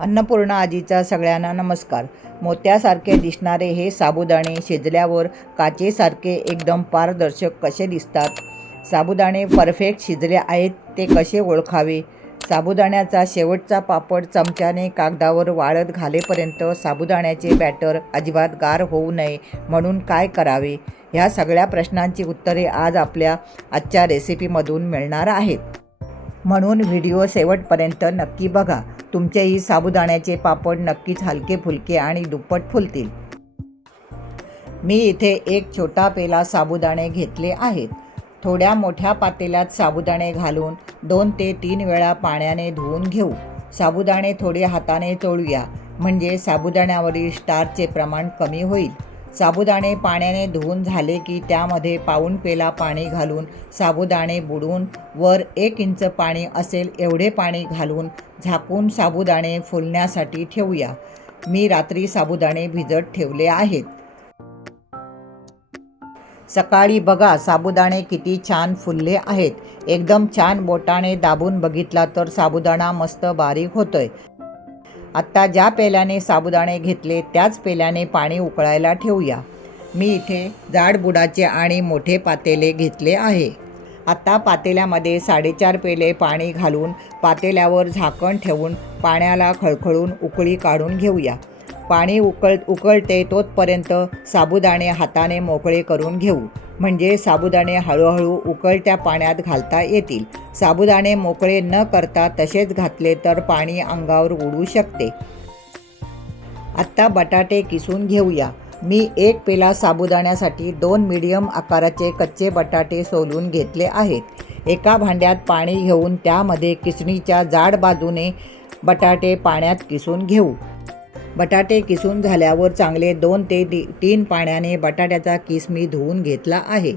अन्नपूर्णा आजीचा सगळ्यांना नमस्कार. मोत्यासारखे दिसणारे हे साबुदाणे शिजल्यावर काचेसारखे एकदम पारदर्शक कसे दिसतात? साबुदाणे परफेक्ट शिजले आहेत ते कसे ओळखावे? साबुदाण्याचा शेवटचा पापड चमच्याने कागदावर वाळत घालेपर्यंत साबुदाण्याचे बॅटर अजिबात गार होऊ नये म्हणून काय करावे? ह्या सगळ्या प्रश्नांची उत्तरे आज आपल्या आजच्या रेसिपीमधून मिळणार आहेत. म्हणून व्हिडिओ शेवटपर्यंत नक्की बघा. तुमचेही साबुदाण्याचे पापड नक्कीच हलके फुलके आणि दुप्पट फुलतील. मी इथे एक छोटा पेला साबुदाणे घेतले आहेत. थोड्या मोठ्या पातेल्यात साबुदाणे घालून 2 ते 3 वेळा पाण्याने धुवून घेऊ. साबुदाणे थोडे हाताने चोळूया म्हणजे साबुदाण्यावरील स्टार्चचे प्रमाण कमी होईल. साबुदाणे पाण्याने धुवून झाले की त्यामध्ये पाऊण पेला पाणी घालून साबुदाणे बुडवून वर 1 इंच पाणी असेल एवढे पाणी घालून झाकून साबुदाणे फुलण्यासाठी ठेवूया. मी रात्री साबुदाणे भिजत ठेवले आहेत. सकाळी बघा साबुदाणे किती छान फुलले आहेत. एकदम छान बोटाने दाबून बघितला तर साबुदाणा मस्त बारीक होतोय. आत्ता ज्या पेल्याने साबुदाणे घेतले त्याच पेल्याने पाणी उकळायला ठेवूया. मी इथे जाड बुडाचे आणि मोठे पातेले घेतले आहे. आत्ता पातेल्यामध्ये 4.5 पेले पाणी घालून पातेल्यावर झाकण ठेवून पाण्याला खळखळून उकळी काढून घेऊया. पाणी उकळते तोपर्यंत साबुदाणे हाताने मोकळे करून घेऊ म्हणजे साबुदाणे हळूहळू उकळत्या पाण्यात घालता येतील. साबुदाणे मोकळे न करता तसेच घातले तर पाणी अंगावर उडू शकते. आत्ता बटाटे किसून घेऊया. मी 1 पेला साबुदाण्यासाठी 2 मीडियम आकाराचे कच्चे बटाटे सोलून घेतले आहेत. एका भांड्यात पाणी घेऊन त्यामध्ये किसणीच्या जाड बाजूने बटाटे पाण्यात किसून घेऊ. बटाटे किसून झाल्यावर चांगले 2 ते 3 पाण्याने बटाट्याचा किस मी धुवून घेतला आहे.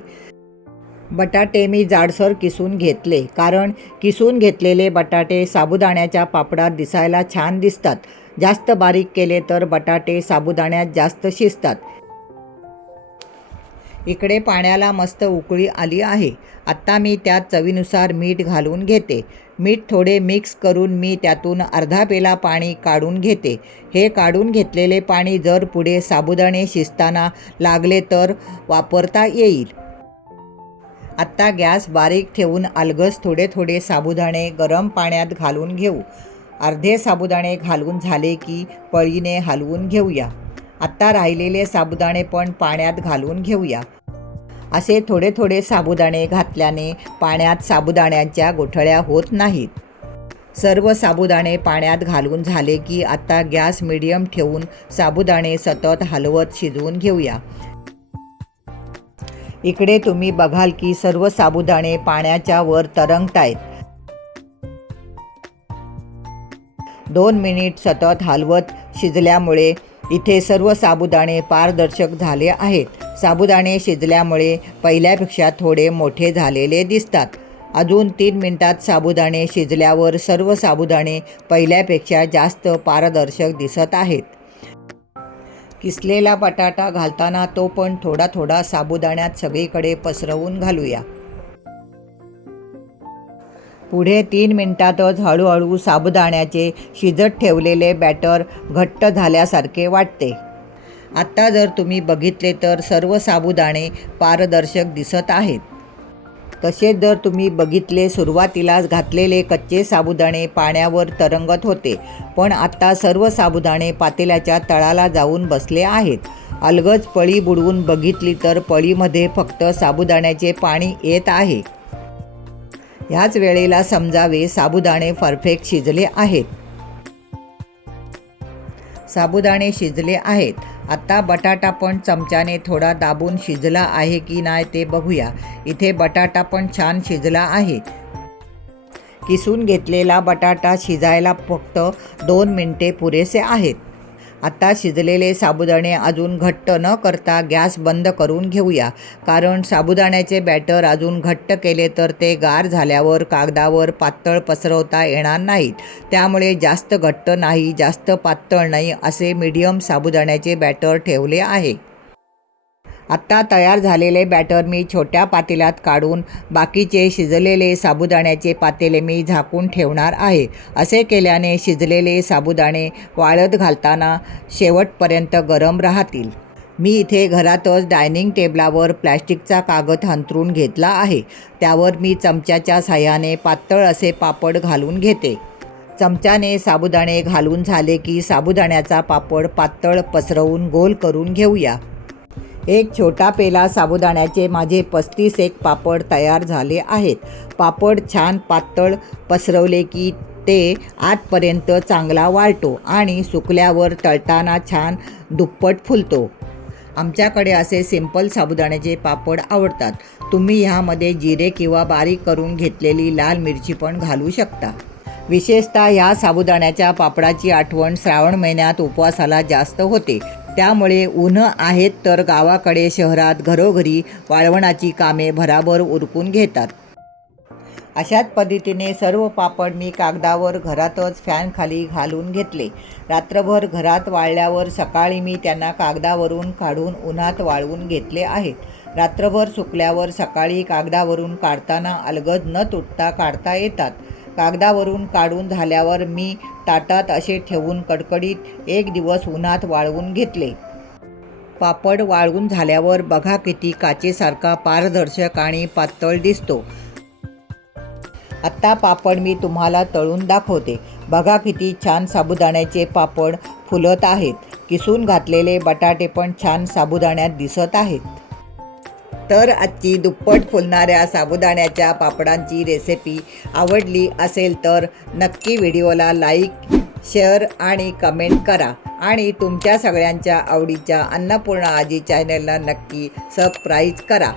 बटाटे मी जाडसर किसून घेतले कारण किसून घेतलेले बटाटे साबुदाण्याच्या पापडात दिसायला छान दिसतात. जास्त बारीक केले तर बटाटे साबुदाण्यात जास्त शिजतात. इकडे पाण्याला मस्त उकळी आली आहे. आत्ता मी त्यात चवीनुसार मीठ घालून घेते. मीठ थोडे मिक्स करून मी त्यातून अर्धा पेला पाणी काढून घेते. हे काढून घेतलेले पाणी जर पुढे साबुदाणे शिजताना लागले तर वापरता येईल. आत्ता गॅस बारीक ठेवून अलगद थोडे थोडे साबुदाणे गरम पाण्यात घालून घेऊ. अर्धे साबुदाणे घालून झाले की पळीने हलवून घेऊया. आत्ता राहिलेले साबुदाणे पण पाण्यात घालून घेऊया. असे थोडे थोडे साबुदाणे घातल्याने पाण्यात साबुदाण्यांच्या गुठळ्या होत नाहीत. सर्व साबुदाणे पाण्यात घालून झाले की आता गॅस मीडियम ठेवून साबुदाणे सतत हलवत शिजवून घेऊया. इकडे तुम्ही बघाल की सर्व साबुदाणे पाण्याच्या वर तरंगतायत. 2 मिनिट सतत हलवत शिजल्यामुळे इथे सर्व साबुदाणे पारदर्शक झाले आहेत. साबुदाणे शिजल्यामुळे पहिल्यापेक्षा थोडे मोठे झालेले दिसतात. अजून 3 मिनिटात साबुदाणे शिजल्यावर सर्व साबुदाणे पहिल्यापेक्षा जास्त पारदर्शक दिसत आहेत. किसलेला बटाटा घालताना तो पण थोडा थोडा साबुदाण्यात सगळीकडे पसरवून घालूया. पुढे 3 मिनिटातच हळूहळू साबुदाण्याचे शिजत ठेवलेले बॅटर घट्ट झाल्यासारखे वाटते. आत्ता जर तुम्ही बघितले तर सर्व साबुदाणे पारदर्शक दिसत आहेत. तसेच जर तुम्ही बघितले सुरुवातीलाच घातलेले कच्चे साबुदाणे पाण्यावर तरंगत होते पण आत्ता सर्व साबुदाणे पातेल्याच्या तळाला जाऊन बसले आहेत. अलगद पळी बुडवून बघितली तर पळीमध्ये फक्त साबुदाण्याचे पाणी येत आहे. ह्याच वेळेला समजावे साबुदाणे परफेक्ट शिजले आहेत. साबुदाणे शिजले आहेत. आता बटाटा पण चमच्याने थोडा दाबून शिजला आहे की नाही ते बघूया. इथे बटाटा पण छान शिजला आहे. किसून घेतलेला बटाटा शिजायला फक्त 2 मिनिटे पुरेसे आहेत. आता शिजलेले साबुदाणे अजून घट्ट न करता गॅस बंद करून घेऊया कारण साबुदाण्याचे बॅटर अजून घट्ट केले तर ते गार झाल्यावर कागदावर पातळ पसरवता येणार नाहीत. त्यामुळे जास्त घट्ट नाही जास्त पातळ नाही असे मीडियम साबुदाण्याचे बॅटर ठेवले आहे. आत्ता तयार झालेले बॅटर मी छोट्या पातेल्यात काढून बाकीचे शिजलेले साबुदाण्याचे पातेले मी झाकून ठेवणार आहे. असे केल्याने शिजलेले साबुदाणे वाळत घालताना शेवटपर्यंत गरम राहतील. मी इथे घरातच डायनिंग टेबलावर प्लॅस्टिकचा कागद अंथरून घेतला आहे. त्यावर मी चमच्याच्या साहाय्याने पातळ असे पापड घालून घेते. चमच्याने साबुदाणे घालून झाले की साबुदाण्याचा पापड पातळ पसरवून गोल करून घेऊया. एक छोटा पेला साबुदाण्याचे माझे 35 एक पापड तयार झाले आहेत. पापड छान पातळ पसरवले की ते आतपर्यंत चांगला वाळतो आणि सुकल्यावर तळताना छान दुप्पट फुलतो. आमच्याकडे असे सिंपल साबुदाण्याचे पापड आवडतात. तुम्ही ह्यामध्ये जिरे किंवा बारीक करून घेतलेली लाल मिरची पण घालू शकता. विशेषतः ह्या साबुदाण्याच्या पापडाची आठवण श्रावण महिन्यात उपवासाला जास्त होते. त्यामुळे उन्हं आहेत तर गावाकडे शहरात घरोघरी वाळवणाची कामे भराभर उरकून घेतात. अशाच पद्धतीने सर्व पापड मी कागदावर घरातच फॅनखाली घालून घेतले. रात्रभर घरात वाळल्यावर सकाळी मी त्यांना कागदावरून काढून उन्हात वाळवून घेतले आहेत. रात्रभर सुकल्यावर सकाळी कागदावरून काढताना अलगद न तुटता काढता येतात. कागदावरून काढून झाल्यावर मी ताटात असे ठेवून कडकडीत 1 दिवस उन्हात वाळवून घेतले. पापड वाळवून झाल्यावर बघा किती काचेसारखा पारदर्शक आणि पातळ दिसतो. आत्ता पापड मी तुम्हाला तळून दाखवते. बघा किती छान साबुदाण्याचे पापड फुलत आहेत. किसून घातलेले बटाटे पण छान साबुदाण्यात दिसत आहेत. तर आजची दुप्पट फुलणाऱ्या साबुदाण्याच्या पापडांची रेसिपी आवडली असेल तर नक्की व्हिडिओला लाईक, शेअर आणि कमेंट करा आणि तुमच्या सगळ्यांच्या आवडीच्या अन्नपूर्णा आजी चॅनलला नक्की सबस्क्राईब करा.